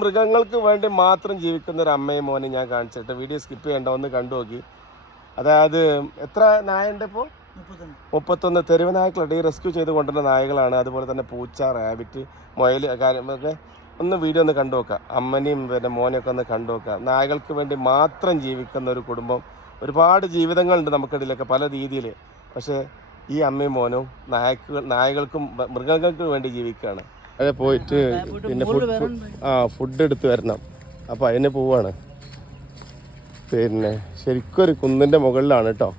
മൃഗങ്ങൾക്ക് വേണ്ടി മാത്രം ജീവിക്കുന്ന ഒരു അമ്മയും മോനെ ഞാൻ കാണിച്ചിട്ട് വീഡിയോ സ്കിപ്പ് ചെയ്യണ്ട ഒന്ന് കണ്ടു നോക്കി. അതായത് എത്ര നായുണ്ട് ഇപ്പോൾ മുപ്പത്തൊന്ന്. തെരുവ് നായ്ക്കളുടെ ഈ റെസ്ക്യൂ ചെയ്ത് കൊണ്ടുവരുന്ന നായകളാണ്. അതുപോലെ തന്നെ പൂച്ച റാബിറ്റ് മൊയൽ കാര്യങ്ങളൊക്കെ ഒന്ന് വീഡിയോ ഒന്ന് കണ്ടു നോക്കാം. അമ്മനെയും പിന്നെ മോനെയൊക്കെ ഒന്ന് കണ്ടു നോക്കാം. നായകൾക്ക് വേണ്ടി മാത്രം ജീവിക്കുന്ന ഒരു കുടുംബം. ഒരുപാട് ജീവിതങ്ങളുണ്ട് നമുക്കിടയിലൊക്കെ പല രീതിയിൽ പക്ഷേ ഈ അമ്മയും മോനും നായകൾ നായകൾക്കും മൃഗങ്ങൾക്കും വേണ്ടി ജീവിക്കുകയാണ്. അതെ പോയിട്ട് പിന്നെ ഫുഡ് ആ ഫുഡ് എടുത്ത് വരണം. അപ്പോൾ അതിന് പോവാണ്. പിന്നെ ശരിക്കും ഒരു കുന്നിന്റെ മുകളിലാണ് കേട്ടോ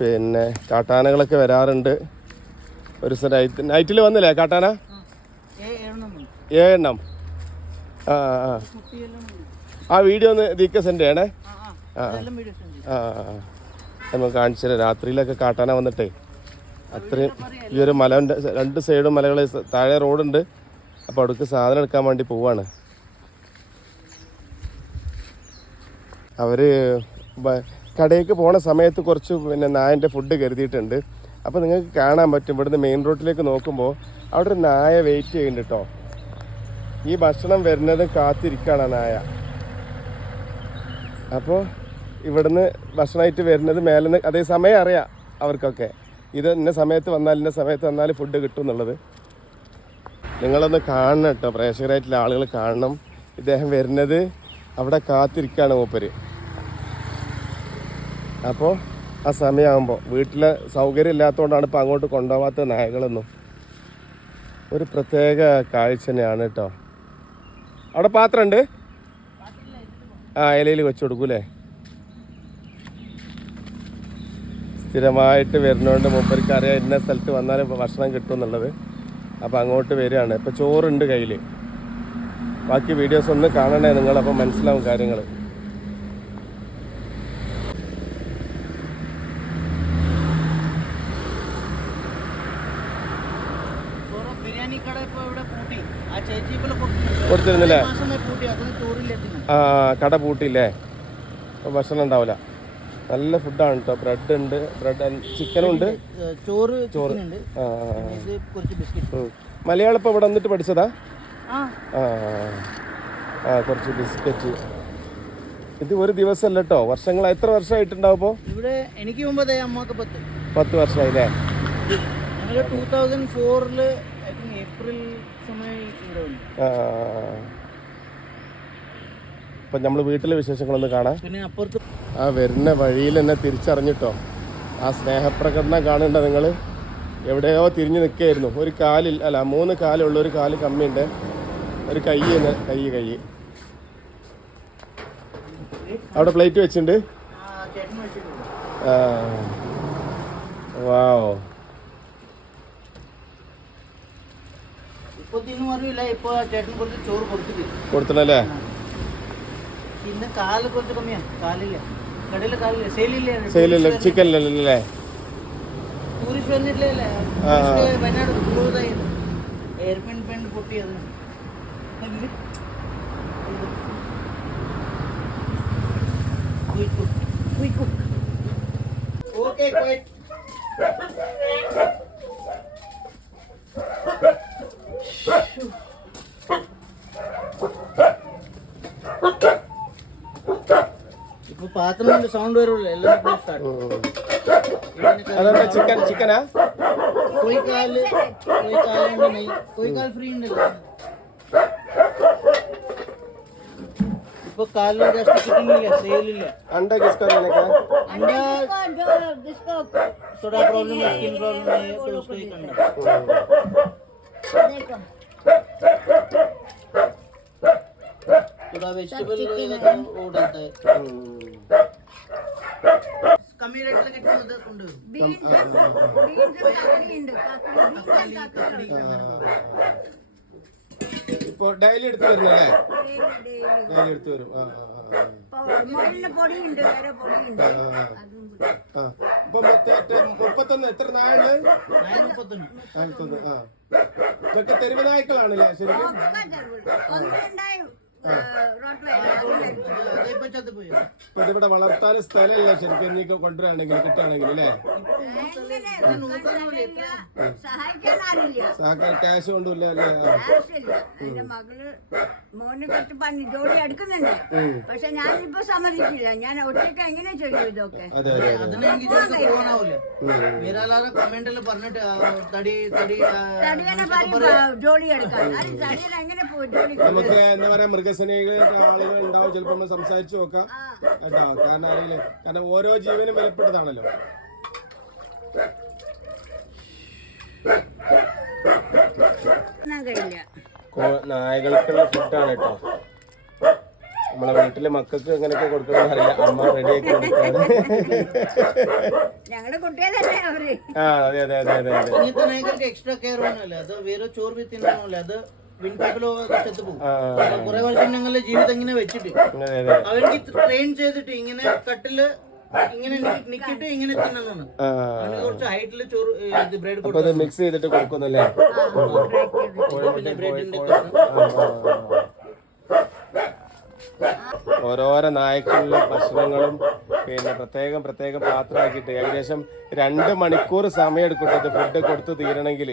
പിന്നെ കാട്ടാനകളൊക്കെ വരാറുണ്ട്. ഒരു ദിവസം നൈറ്റ് നൈറ്റിൽ വന്നില്ലേ കാട്ടാന? ഏഴെണ്ണം ആ ആ ആ. വീഡിയോ ഒന്ന് ദീക്ക സെൻഡ് ചെയ്യണേ. ആ ആ. ആ നമ്മൾ കാണിച്ചു രാത്രിയിലൊക്കെ കാട്ടാന വന്നിട്ടേ. അത്രയും ഈ ഒരു മലന്റെ രണ്ട് സൈഡും മലകൾ താഴെ റോഡുണ്ട്. അപ്പോൾ അവിടേക്ക് സാധനം എടുക്കാൻ വേണ്ടി പോവാണ്. അവർ കടയിലേക്ക് പോണ സമയത്ത് കുറച്ച് പിന്നെ നായന്റെ ഫുഡ് കരുതിയിട്ടുണ്ട്. അപ്പോൾ നിങ്ങൾക്ക് കാണാൻ പറ്റും. ഇവിടുന്ന് മെയിൻ റോഡിലേക്ക് നോക്കുമ്പോൾ അവിടെ ഒരു നായ വെയിറ്റ് ചെയ്യുന്നുണ്ട് കേട്ടോ ഈ ഭക്ഷണം വരുന്നത് കാത്തിരിക്കുകയാണ് നായ. അപ്പോൾ ഇവിടുന്ന് ഭക്ഷണമായിട്ട് വരുന്നത് മേലെ നിന്ന് അതേ സമയം അറിയാം അവർക്കൊക്കെ. ഇത് ഇന്ന സമയത്ത് വന്നാൽ ഇന്ന സമയത്ത് വന്നാൽ ഫുഡ് കിട്ടും എന്നുള്ളത്. നിങ്ങളൊന്ന് കാണണം കേട്ടോ. പ്രേക്ഷകരായിട്ടുള്ള ആളുകൾ കാണണം. ഇദ്ദേഹം വരുന്നത് അവിടെ കാത്തിരിക്കുകയാണ് മൂപ്പര്. അപ്പോൾ ആ സമയമാകുമ്പോൾ വീട്ടിലെ സൗകര്യം ഇല്ലാത്തതുകൊണ്ടാണ് ഇപ്പോൾ അങ്ങോട്ട് കൊണ്ടുപോകാത്ത നായകളൊന്നും. ഒരു പ്രത്യേക കാഴ്ച തന്നെയാണ് കേട്ടോ. അവിടെ പാത്രമുണ്ട്? ആ ഇലയിൽ വെച്ച് കൊടുക്കൂലേ സ്ഥിരമായിട്ട് വരുന്നതുകൊണ്ട് മൂപ്പർക്ക് അറിയാം ഇന്ന സ്ഥലത്ത് വന്നാൽ ഭക്ഷണം കിട്ടും എന്നുള്ളത് അപ്പോൾ അങ്ങോട്ട് വരികയാണ്. ഇപ്പോൾ ചോറുണ്ട് കയ്യിൽ ബാക്കി വീഡിയോസ് ഒന്ന് കാണണേ നിങ്ങൾ അപ്പോൾ മനസ്സിലാവും കാര്യങ്ങൾ കൊടുത്തിരുന്നില്ലേ? ആ കട പൂട്ടിയില്ലേ? അപ്പോൾ ഭക്ഷണം ഉണ്ടാവില്ല നല്ല ഫുഡാണ് കേട്ടോ ബ്രെഡ് ഉണ്ട് ബ്രെഡ് ചിക്കനും ഉണ്ട്. ചോറ് ഉം. മലയാളം ഇപ്പോൾ ഇവിടെ വന്നിട്ട് പഠിച്ചതാ? ആ. കുറച്ച് ബിസ്ക്കറ്റ് ഇത് ഒരു ദിവസമല്ല കേട്ടോ വർഷങ്ങൾ എത്ര വർഷമായിട്ടുണ്ടാവും ഇപ്പോൾ ഇവിടെ എനിക്ക് മുമ്പ് അമ്മയ്ക്ക് പത്ത്. പത്ത് വർഷമായില്ലേ? ഞങ്ങൾ ടൂ തൗസൻഡ് ഫോറിൽ ഏപ്രിൽ സമയം ഇവിടെ അപ്പം നമ്മൾ വീട്ടിലെ വിശേഷങ്ങളൊന്ന് കാണാം. ആ വരുന്ന വഴിയിൽ എന്നെ തിരിച്ചറിഞ്ഞിട്ടോ? ആ സ്നേഹപ്രകടനം കാണണ്ട നിങ്ങൾ എവിടെയോ തിരിഞ്ഞു നിൽക്കുകയായിരുന്നു ഒരു കാലിൽ അല്ല മൂന്ന് കാലുള്ള ഒരു കാൽ കമ്മിയുണ്ട്. ഒരു കൈ തന്നെ കൈ കൈ. അവിടെ പ്ലേറ്റ് വെച്ചിട്ടുണ്ട്? വാവോ. ഇപ്പൊ തിന്നു അറിയില്ല ഇപ്പൊ ആ ചേട്ടന് കുറച്ച് ചോറ് കൊടുത്തിട്ട് കൊടുത്തണല്ലേ ഇന്ന് കാൽ കുറച്ച് കമ്മിയാ കാലില്ല കടയിലെ കാലില്ല സെയിലില്ല? സെയിലല്ലേ? ചിക്കനിലല്ലേ ടൂറിസ്റ്റ് വന്നിട്ടില്ലേ? ആ. ടൂറിസ്റ്റ് വയനാട് ക്ലോസ് ആയത് എയർപിൻ പെൻ പൊട്ടിയത്. ഇത് പാത്രത്തിന്റെ സൗണ്ട് വരുള്ളൂ എല്ലാം സ്റ്റാർട്ട് അതെന്താ ചിക്കൻ ചിക്കനാ कोई काल कोई काल ഉണ്ട് नहीं कोई काल ഫ്രീ ഉണ്ടല്ലോ ഇപ്പൊ കാലിന് ജസ്റ്റ് കിട്ടിങ് ഇല്ല സെയിൽ ഇല്ല अंडा किसका देने का है? अंडा थोड़ा प्रॉब्लम है स्किन प्रॉब्लम है तो उसको ही करना थोड़ा वेजिटेबल वो डालता है കമ്മി റേറ്റിൽ കിട്ടുന്നത് കൊണ്ടുവരും ഇപ്പൊ ഡെയിലി എടുത്ത് വരുന്നല്ലേ ഡെയിലി എടുത്ത് വരും. ആ. ഇപ്പൊ മുപ്പത്തൊന്ന് എത്ര നയൻ മുപ്പത്തൊന്ന് ആ. ഇതൊക്കെ തെരുവ് നായ്ക്കളാണല്ലേ ശരിക്കും? ഇപ്പൊ ഇവിടെ വളർത്താൻ സ്ഥലമില്ല ശരിക്കും എനിക്ക് കൊണ്ടുവരാണെങ്കിൽ കിട്ടുകയാണെങ്കിൽ അല്ലേ സഹായിക്കാൻ ക്യാഷ് കൊണ്ടുമില്ല അല്ലേ മകൾ മോന് കുറച്ച് പണി ജോലി എടുക്കുന്നുണ്ട്. പക്ഷെ ഞാനിപ്പോ സമ്മതിക്കില്ല ഞാൻ ഒറ്റയ്ക്ക് എങ്ങനെ ചെയ്യും ഇതൊക്കെ? അതെ അതെ പറഞ്ഞിട്ട് തടി തടി ആ, തടിയനെ പറയും ജോലി എടുക്കാൻ. അത് തടിയൻ എങ്ങനെ പോയി ജോലി നമുക്ക് എന്താ പറയാ മൃഗസ്നേഹികളായിട്ട് ആളുകൾ ഉണ്ടാവും. ചിലപ്പോ നമ്മൾ സംസാരിച്ചു നോക്കാം. കേട്ടോ? കാരണം അറിയില്ല കാരണം ഓരോ ജീവനും വിലപ്പെട്ടതാണല്ലോ കഴിയില്ല കോ- നായകൾക്കുള്ള ഫുഡാണ് കേട്ടോ നമ്മളെ വീട്ടിലെ മക്കൾക്ക് എങ്ങനെയൊക്കെ കൊടുക്കണം അറിയില്ല. അമ്മ ആക്കി കൊടുക്കാണ്. ഞങ്ങളുടെ കുട്ടികളല്ലേ അവർ. ആ അതെ അതെ അതെ അതെ അതെ. ഇങ്ങനത്തെ നായ്ക്കൾക്ക് എക്സ്ട്രാ കെയർ വേണമല്ലോ. അത് വേറെ ചോറ് ബി തിന്നണമല്ലോ അത് വിൻപൈപ്പിലോ ചെത്ത് പോകും. ആ കുറെ വർഷം ഞങ്ങളുടെ ജീവിതം ഇങ്ങനെ വെച്ചിട്ട്. അതെ അതെ. അവർക്ക് ട്രെയിൻ ചെയ്തിട്ട് ഇങ്ങനെ കട്ടിൽ അപ്പൊ അത് മിക്സ് ചെയ്തിട്ട് കൊടുക്കുന്നല്ലേ? ഓരോരോ നായ്ക്കളുടെ ഭക്ഷണങ്ങളും പിന്നെ പ്രത്യേകം പ്രത്യേകം പാത്രമാക്കിയിട്ട് ഏകദേശം രണ്ട് മണിക്കൂർ സമയം എടുക്കട്ടെ ഫുഡ് കൊടുത്ത് തീരണമെങ്കിൽ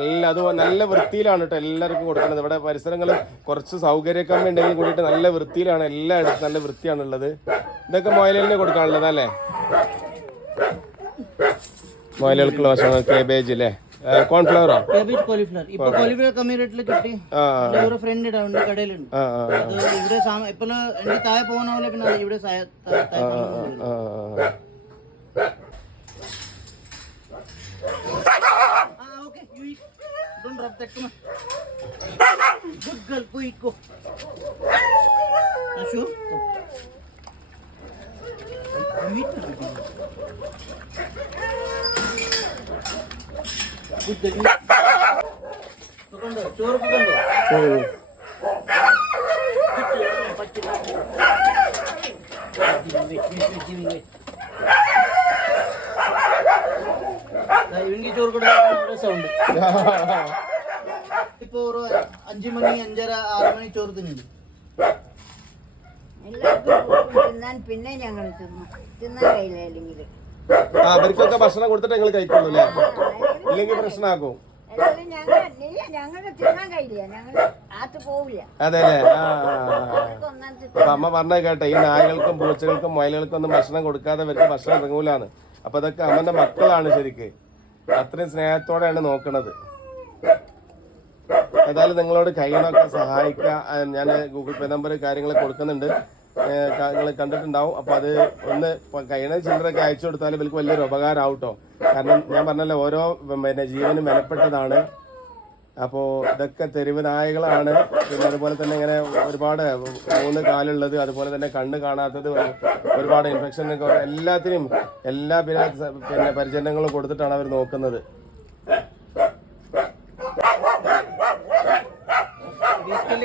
നല്ല അത് നല്ല വൃത്തിയിലാണ് കേട്ടോ എല്ലാവർക്കും കൊടുക്കുന്നത്. ഇവിടെ പരിസരങ്ങൾ കുറച്ച് സൗകര്യക്കമ്മി ഉണ്ടെങ്കിൽ കൂടിയിട്ട് നല്ല വൃത്തിയിലാണ് എല്ലായിടത്തും നല്ല വൃത്തിയാണുള്ളത്. ഇതൊക്കെ മൊയലിന് കൊടുക്കാനുള്ളത് അല്ലേ? മൊയലുകൾക്കുള്ള ഭക്ഷണം കേബേജ് അല്ലേ കോൺഫ്ലവറോ കേബേജ് കോളിഫ്ലവർ ഇപ്പൊ കോളിഫ്ലവർ കമ്മി റേറ്റിൽ കിട്ടി. ഒരു ഫ്രണ്ട് ഉണ്ട് കടയിലുണ്ട്. ആ ആ അത് ഇവിടെ ഇപ്പൊ എനിക്ക് താഴെ പോകാനാവില്ല പിന്നെ ഇവിടെ സായ- താ- താഴെ Nababdag ko na. Bagal ko iko. Nasyo? Ay, kumit na ba? Budali. Tukando, choro tukando. Choro. ഇവനിക്ക് ചോറ് കൊടുക്കാൻ സൗണ്ട് ഇപ്പൊ ഒരു അഞ്ചു മണി അഞ്ചര ആറ് മണി ചോറ് തിന്നുണ്ട് തിന്നാൻ പിന്നെ ഞങ്ങൾ തിന്നു. തിന്നാൻ കഴിയില്ല അല്ലെങ്കിൽ ആ അവർക്കൊക്കെ ഭക്ഷണം കൊടുത്തിട്ട് ഞങ്ങൾ കഴിക്കുള്ളൂ അല്ലേ? ഇല്ലെങ്കിൽ പ്രശ്നമാക്കും പോവില്ല. അതെ അല്ലേ അമ്മ പറഞ്ഞ കേട്ടെ ഈ നായകൾക്കും പൂച്ചകൾക്കും മയിലുകൾക്കും ഒന്നും ഭക്ഷണം കൊടുക്കാതെ അവർക്ക് ഭക്ഷണം ഇറങ്ങൂലാണ് അപ്പൊ അതൊക്കെ അമ്മന്റെ മക്കളാണ് ശരിക്ക്. അത്രയും സ്നേഹത്തോടെയാണ് നോക്കണത്. ഏതായാലും നിങ്ങളോട് കഴിയണമൊക്കെ സഹായിക്കാം ഞാൻ ഗൂഗിൾ പേ നമ്പർ കാര്യങ്ങൾ കൊടുക്കുന്നുണ്ട്. നിങ്ങൾ കണ്ടിട്ടുണ്ടാവും. അപ്പോൾ അത് ഒന്ന് കഴിയണ ചില്ലറൊക്കെ അയച്ചു കൊടുത്താൽ ഇവർക്ക് വലിയൊരു ഉപകാരമാവും കേട്ടോ കാരണം ഞാൻ പറഞ്ഞല്ലോ ഓരോ പിന്നെ ജീവനും വിലപ്പെട്ടതാണ് അപ്പോൾ ഇതൊക്കെ തെരുവ് നായകളാണ്. പിന്നെ അതുപോലെ തന്നെ ഇങ്ങനെ ഒരുപാട് മൂന്ന് കാലുള്ളത് അതുപോലെ തന്നെ കണ്ണ് കാണാത്തത് ഒരുപാട് ഇൻഫെക്ഷൻ എല്ലാത്തിനും എല്ലാ പിന്നെ പരിചരണങ്ങളും കൊടുത്തിട്ടാണ് അവർ നോക്കുന്നത്.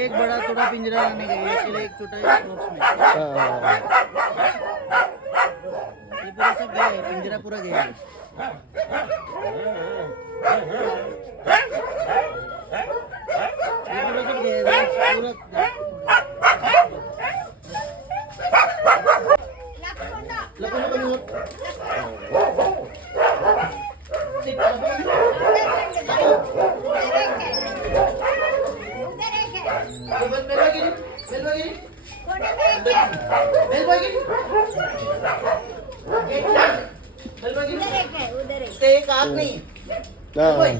एक बड़ा थोड़ा पिंजरा लाने के लिए अकेले एक छोटा बॉक्स में। ये पूरा सब गया है पिंजरा पूरा गया है। ये पूरा सब गया है पूरा Kagni. Oh.